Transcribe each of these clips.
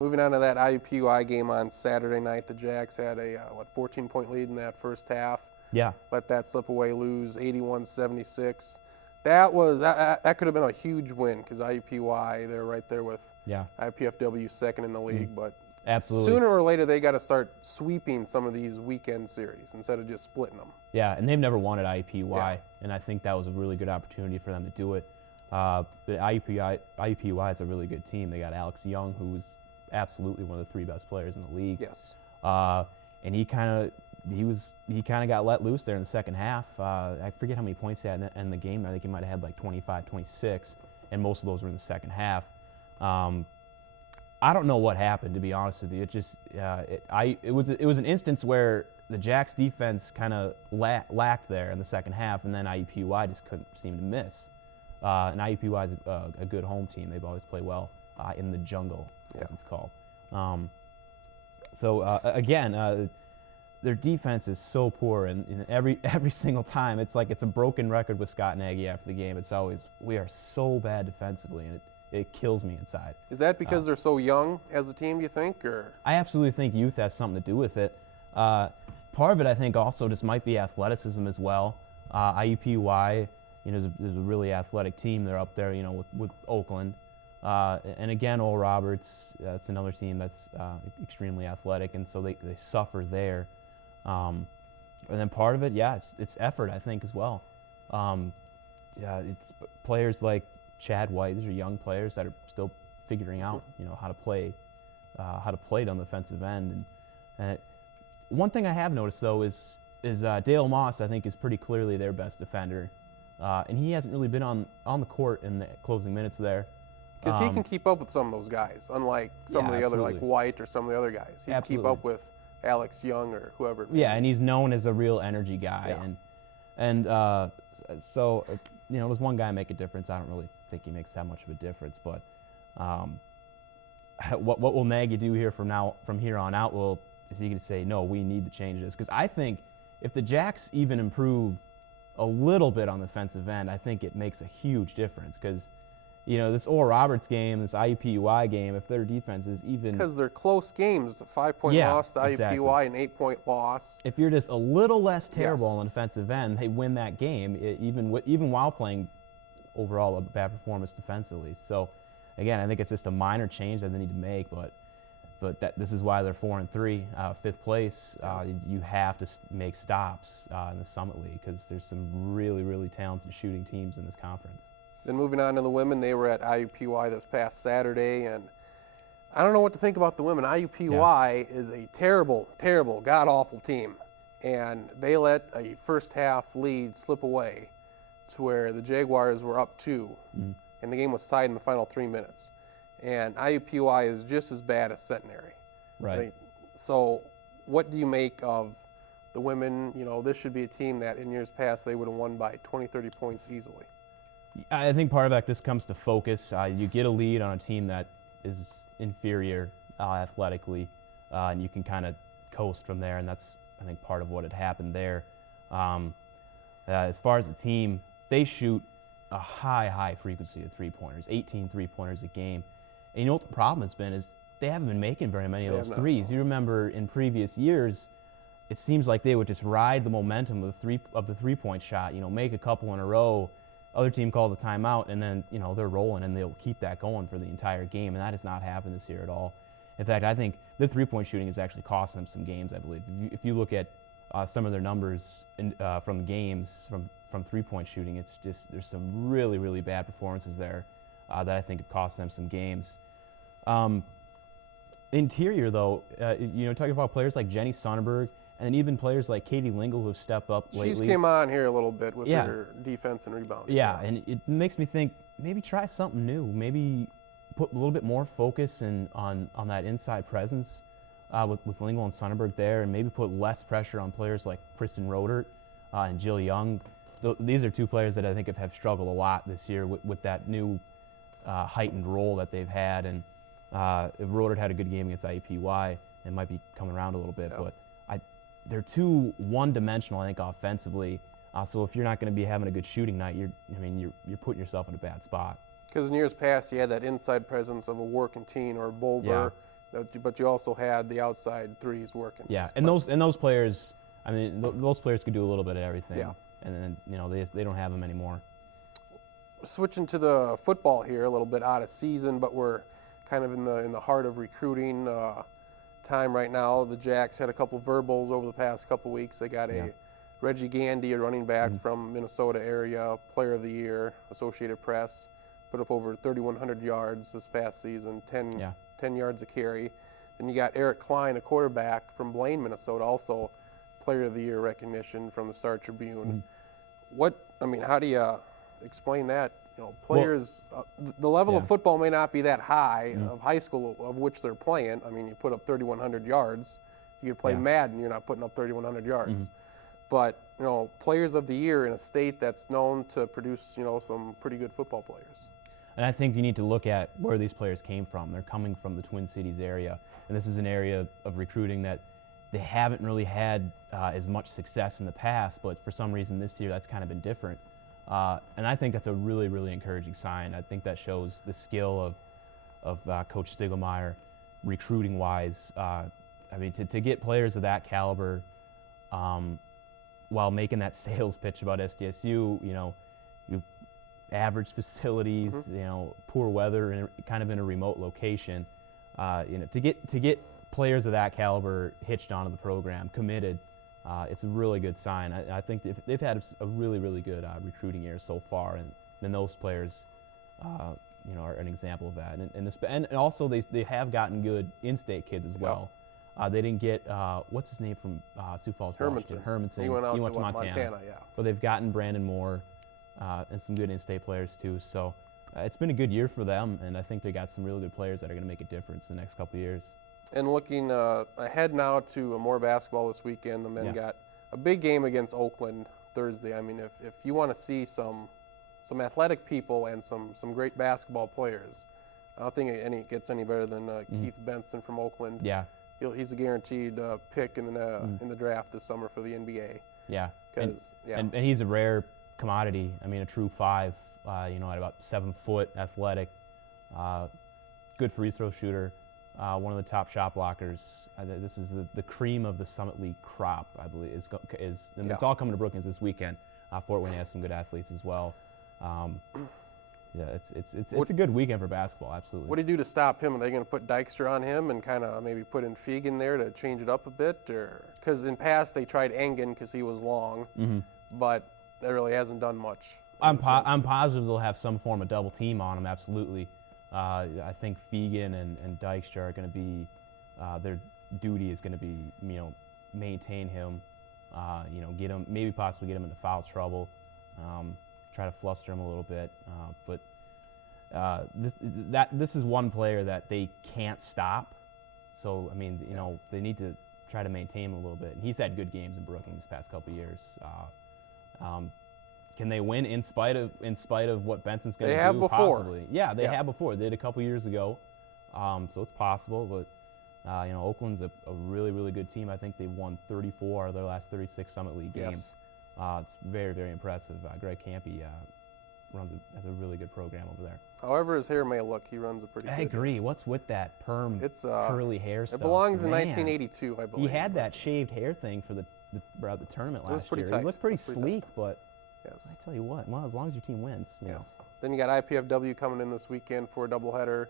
Moving on to that IUPUI game on Saturday night, the Jacks had a 14-point lead in that first half. Yeah. Let that slip away, lose 81-76. That could have been a huge win because IUPUI, they're right there with IPFW second in the league. But absolutely, sooner or later they got to start sweeping some of these weekend series instead of just splitting them. Yeah, and they've never won at IUPUI, and I think that was a really good opportunity for them to do it. But IUPUI is a really good team. They got Alex Young, who's absolutely one of the three best players in the league. Yes. And he kind of got let loose there in the second half. I forget how many points he had in the game. I think he might have had like 25, 26, and most of those were in the second half. I don't know what happened, to be honest with you. It just it was an instance where the Jacks defense kind of lacked there in the second half, and then IUPUI just couldn't seem to miss. And IUPUI is a good home team. They've always played well in the jungle, as it's called. Again, their defense is so poor, and every single time it's like it's a broken record with Scott Nagy after the game. It's always, we are so bad defensively, and it kills me inside. Is that because they're so young as a team, do you think? Or I absolutely think youth has something to do with it. Part of it, I think, also just might be athleticism as well. IUPUI, is a really athletic team. They're up there, with Oakland. And again, Oral Roberts, that's another team that's extremely athletic, and so they suffer there. And then part of it, it's effort, I think, as well. It's players like Chad White. These are young players that are still figuring out, how to play it on the defensive end. And one thing I have noticed, though, is Dale Moss, I think, is pretty clearly their best defender. And he hasn't really been on the court in the closing minutes there. Because he can keep up with some of those guys, unlike some of the other, like White or some of the other guys. He can keep up with Alex Young or whoever. Yeah, and he's known as a real energy guy. Yeah. So does one guy make a difference? I don't really think he makes that much of a difference. But what will Nagy do here from here on out? Is he going to say, no, we need to change this? Because I think if the Jacks even improve a little bit on the defensive end, I think it makes a huge difference. Because this Oral Roberts game, this IUPUI game, if their defense is even... Because they're close games, a 5-point loss to IUPUI, an 8-point loss. If you're just a little less terrible on the defensive end, they win that game, even while playing overall a bad performance defensively. So, again, I think it's just a minor change that they need to make, but this is why they're 4-3, 5th place. You have to make stops in the Summit League because there's some really, really talented shooting teams in this conference. Then moving on to the women, they were at IUPUI this past Saturday, and I don't know what to think about the women. IUPUI is a terrible, terrible, god-awful team, and they let a first-half lead slip away to where the Jaguars were up 2, and the game was tied in the final 3 minutes. And IUPUI is just as bad as Centenary. Right. So what do you make of the women? This should be a team that in years past they would have won by 20, 30 points easily. I think part of that just comes to focus. You get a lead on a team that is inferior athletically, and you can kind of coast from there, and that's, I think, part of what had happened there. As far as the team, they shoot a high frequency of three-pointers, 18 three-pointers a game. And you know what the problem has been is they haven't been making very many of those threes. You remember in previous years, it seems like they would just ride the momentum of the three-point shot, make a couple in a row. Other team calls a timeout, and then, they're rolling, and they'll keep that going for the entire game, and that has not happened this year at all. In fact, I think the three-point shooting has actually cost them some games, I believe. If you look at some of their numbers from games, from three-point shooting, it's just there's some really, really bad performances there that I think have cost them some games. Interior, though, talking about players like Jenny Sonnenberg, and even players like Katie Lingle who have stepped up lately. She's came on here a little bit with her defense and rebounding. Yeah, and it makes me think maybe try something new. Maybe put a little bit more focus on that inside presence with Lingle and Sonnenberg there, and maybe put less pressure on players like Kristen Rodert and Jill Young. These are two players that I think have struggled a lot this year with that new heightened role that they've had. And Rodert had a good game against IUPUI and might be coming around a little bit, but they're too one-dimensional, I think, offensively. So if you're not going to be having a good shooting night, you're putting yourself in a bad spot. Because in years past, you had that inside presence of a Workentine or a Bolver but you also had the outside threes working. Yeah, and those players, I mean, those players could do a little bit of everything. Yeah. And then, you know, they don't have them anymore. Switching to the football here, a little bit out of season, but we're kind of in the heart of recruiting time right now. The Jacks had a couple verbals over the past couple weeks. They got a Reggie Gandy, a running back from Minnesota area, Player of the Year, Associated Press, put up over 3,100 yards this past season, 10 yards a carry. Then you got Eric Klein, a quarterback from Blaine, Minnesota, also Player of the Year recognition from the Star Tribune. How do you explain that? You know, players, the level of football may not be that high of high school of which they're playing. I mean, you put up 3,100 yards. You could play Madden, you're not putting up 3,100 yards. But, you know, Players of the Year in a state that's known to produce, you know, some pretty good football players. And I think you need to look at where these players came from. They're coming from the Twin Cities area, and this is an area of recruiting that they haven't really had as much success in the past, but for some reason this year that's kind of been different. And I think that's a really, really encouraging sign. I think that shows the skill of Coach Stiglmeyer recruiting-wise. I mean, to get players of that caliber while making that sales pitch about SDSU, you know, average facilities, you know, poor weather, and kind of in a remote location. You know, to get players of that caliber hitched onto the program, committed, it's a really good sign. I think they've had a really, really good recruiting year so far, and those players, you know, are an example of that. And also they have gotten good in-state kids as well. They didn't get what's his name from Sioux Falls, Hermanson. Hermanson. He went out to Montana. But they've gotten Brandon Moore and some good in-state players too. So it's been a good year for them, and I think they got some really good players that are going to make a difference in the next couple of years. And looking ahead now to more basketball this weekend, the men got a big game against Oakland Thursday. I mean, if you want to see some athletic people and some great basketball players, I don't think it gets any better than Keith Benson from Oakland. Yeah. He's a guaranteed pick in the draft this summer for the NBA. Yeah. And he's a rare commodity. I mean, a true 5, you know, at about 7 foot, athletic, good free throw shooter, one of the top shot blockers. This is the cream of the Summit League crop, I believe. And it's all coming to Brookings this weekend. Fort Wayne has some good athletes as well. Yeah, it's a good weekend for basketball, absolutely. What do you do to stop him? Are they going to put Dykstra on him and kind of maybe put in Fegan there to change it up a bit? Or because in past they tried Engen because he was long, but that really hasn't done much. I'm positive they'll have some form of double team on him, absolutely. I think Fegan and Dykstra are going to be, their duty is going to be, you know, maintain him, you know, get him, maybe possibly get him into foul trouble. Try to fluster him a little bit, but this is one player that they can't stop. So I mean, you know, they need to try to maintain him a little bit. And he's had good games in Brookings this past couple of years. Can they win in spite of what Benson's going to do? They have before. Possibly. Yeah, they have before. They did a couple years ago, so it's possible. But you know, Oakland's a really, really good team. I think they've won 34 of their last 36 Summit League games. It's very, very impressive. Greg Campy has a really good program over there. However his hair may look, he runs a pretty good. I agree. What's with that curly hair stuff? It belongs in 1982, I believe. He had that shaved hair thing for the tournament last year. It was pretty tight. He looked pretty sleek, but yes. I tell you what, well, as long as your team wins. Yes. Then you got IPFW coming in this weekend for a doubleheader.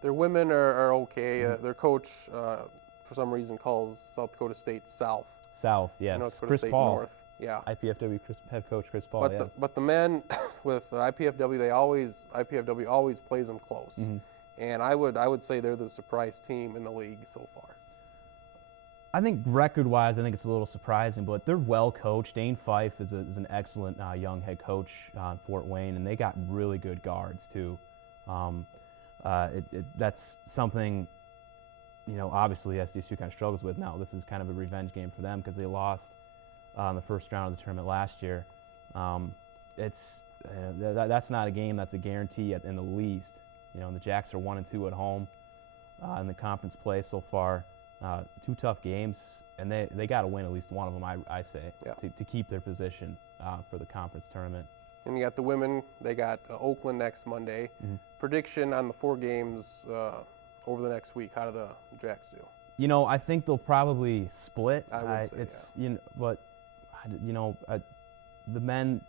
Their women are okay. Their coach, for some reason, calls South Dakota State South. South, yes. North Dakota Chris State Paul. North. Yeah. IPFW head coach Chris Paul. But the men with IPFW, IPFW always plays them close, and I would say they're the surprise team in the league so far. I think record-wise, I think it's a little surprising, but they're well coached. Dane Fife is an excellent young head coach in Fort Wayne, and they got really good guards too. That's something, you know, obviously SDSU kind of struggles with now. This is kind of a revenge game for them because they lost in the first round of the tournament last year. That's not a game that's a guarantee in the least. You know, the Jacks are 1-2 at home in the conference play so far. 2 tough games, and they got to win at least one of them, I say, to keep their position for the conference tournament. And you got the women. They got Oakland next Monday. Prediction on the 4 games over the next week? How do the Jacks do? You know, I think they'll probably split. I would say, you know, but you know, the men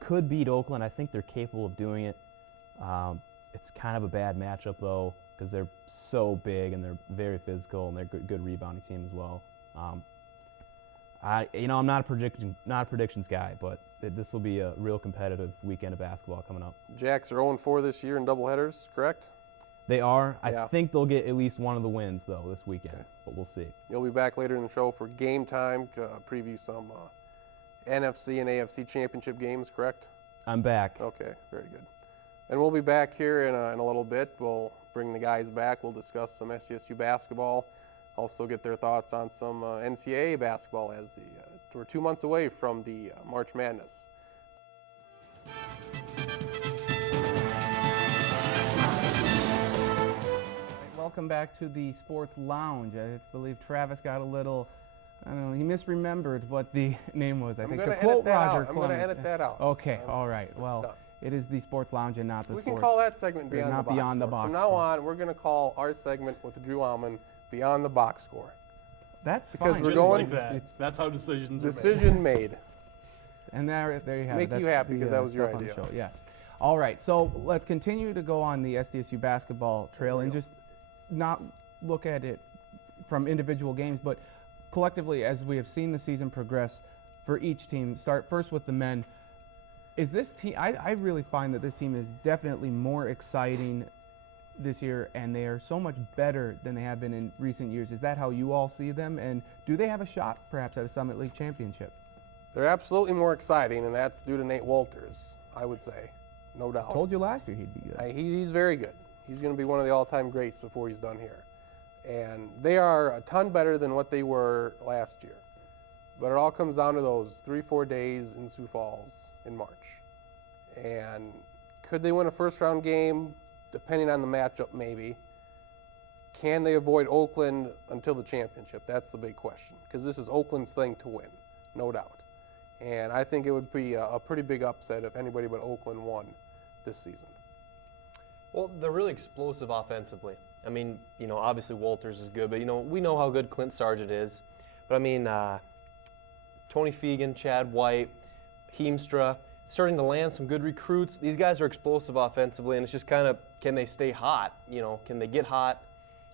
could beat Oakland. I think they're capable of doing it. It's kind of a bad matchup though, because they're so big and they're very physical and they're good rebounding team as well. I'm not a predictions guy, but this will be a real competitive weekend of basketball coming up. Jacks are 0-4 this year in doubleheaders, correct? They are. Yeah. I think they'll get at least one of the wins though this weekend, but we'll see. You'll be back later in the show for game time, preview some NFC and AFC championship games, correct? I'm back. Okay, very good. And we'll be back here in a little bit. We'll bring the guys back. We'll discuss some SDSU basketball. Also get their thoughts on some NCAA basketball as we're 2 months away from the March Madness. Welcome back to the Sports Lounge. I believe Travis got a little, I don't know, he misremembered what the name was. I'm going to edit that out. Okay, all right. Well, it is the Sports Lounge and not the Sports. We can call that segment Beyond the Box Score. From now on, we're going to call our segment with Drue Aman Beyond the Box Score. That's because fine. we're Just going. like that. That's how decisions are made. Decision made. And there you have it. Make you happy because that was your idea. Show. Yes. All right. So let's continue to go on the SDSU basketball trail and just not look at it from individual games, but collectively as we have seen the season progress for each team. Start first with the men. Is this team? I really find that this team is definitely more exciting this year, and they are so much better than they have been in recent years. Is that how you all see them? And do they have a shot, perhaps, at a Summit League championship? They're absolutely more exciting, and that's due to Nate Walters, I would say, no doubt. I told you last year he'd be good. He's very good. He's going to be one of the all-time greats before he's done here. And they are a ton better than what they were last year. But it all comes down to those 3-4 days in Sioux Falls in March. And could they win a first-round game? Depending on the matchup, maybe. Can they avoid Oakland until the championship? That's the big question, because this is Oakland's thing to win, no doubt. And I think it would be a pretty big upset if anybody but Oakland won this season. Well, they're really explosive offensively. I mean, you know, obviously Walters is good, but, you know, we know how good Clint Sargent is. But, I mean, Tony Fegan, Chad White, Heemstra, starting to land some good recruits. These guys are explosive offensively, and it's just kind of, can they stay hot? You know, can they get hot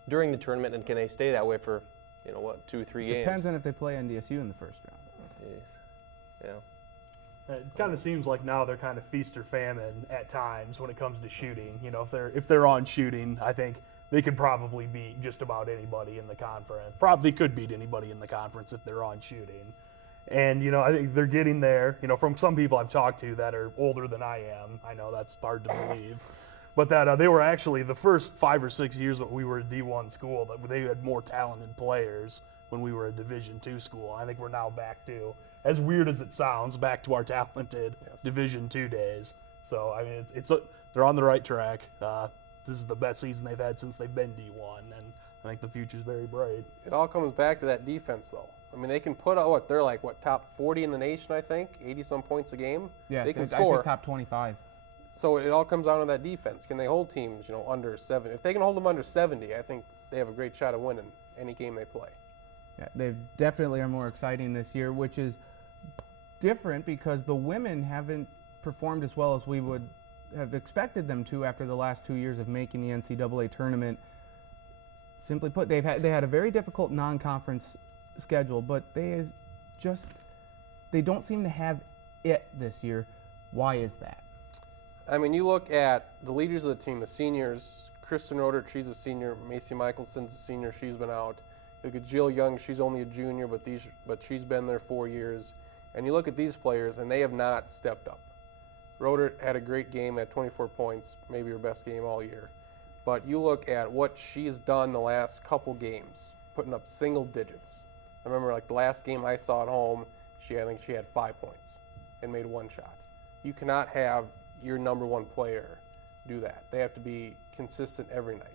during the tournament, and can they stay that way for, you know, what, 2-3 games? Depends on if they play NDSU in the first round. Jeez. Yeah. It kind of seems like now they're kind of feast or famine at times when it comes to shooting. You know, if they're on shooting, I think they could probably beat just about anybody in the conference. Probably could beat anybody in the conference if they're on shooting. And, you know, I think they're getting there. You know, from some people I've talked to that are older than I am, I know that's hard to believe, but that they were actually the first 5 or 6 years that we were a D1 school, that they had more talented players when we were a Division II school. I think we're now back to, as weird as it sounds, back to our talented Division II days. So, I mean, they're on the right track. This is the best season they've had since they've been D1, and I think the future's very bright. It all comes back to that defense, though. I mean, they can put out, they're like, top 40 in the nation, I think, 80-some points a game. Yeah, they can score. I think top 25. So it all comes down to that defense. Can they hold teams, you know, under 70? If they can hold them under 70, I think they have a great shot of winning any game they play. Yeah, they definitely are more exciting this year, which is different because the women haven't performed as well as we would have expected them to after the last 2 years of making the NCAA tournament. Simply put, they had a very difficult non-conference schedule, but they don't seem to have it this year. Why is that? I mean, you look at the leaders of the team, the seniors. Kristen Rodert, she's a senior. Macy Michelson's a senior. She's been out. You look at Jill Young, she's only a junior, but she's been there 4 years. And you look at these players, and they have not stepped up. Rodert had a great game at 24 points, maybe her best game all year. But you look at what she's done the last couple games, putting up single digits. I remember, like, the last game I saw at home, I think she had 5 points and made 1 shot. You cannot have your number 1 player do that. They have to be consistent every night.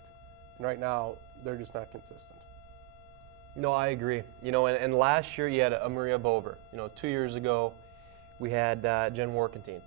And right now, they're just not consistent. No, I agree. You know, and last year you had a Maria Bover. You know, 2 years ago we had Jen Workentine.